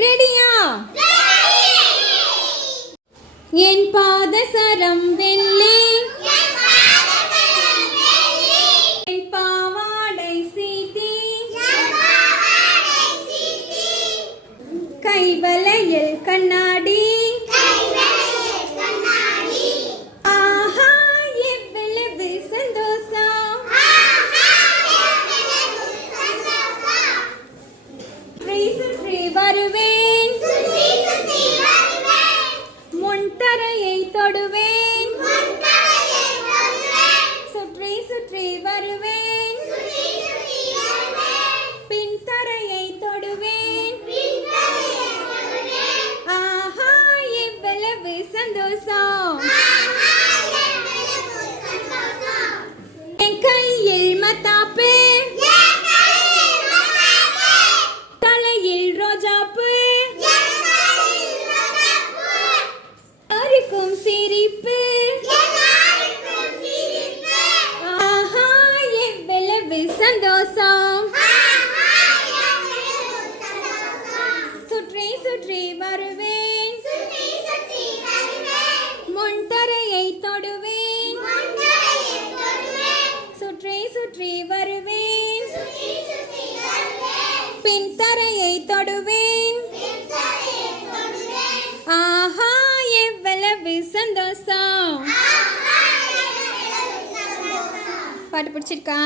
ரெடியா? என் பாதசரம் வெள்ளி, என் பாவாடை சீட்டி, கைவளையில் கண்ணாடி, ஆஹா எவ்வளவு சந்தோஷம். சுற்றி வருவேன், முன்தரையை தொடுவேன், சுற்றி சுற்றி வருவேன், பின்தரையை தொடுவேன், ஆஹா எவ்வளவு சந்தோஷம். என் கையில் மத்தாப்பு, தலையில் ரோஜாப்பு, யாருக்கும் சிரிப்பு, ஆஹா எவ்வளவு சந்தோஷம். சுற்றி சுற்றி வருவேன், முன்தரையை தொடுவேன், சுற்றி சுற்றி வருவேன், பின்தரையை தொடுவேன், ஆஹா எவ்வளவு சந்தோஷம். பாட்டு பிடிச்சிருக்கா?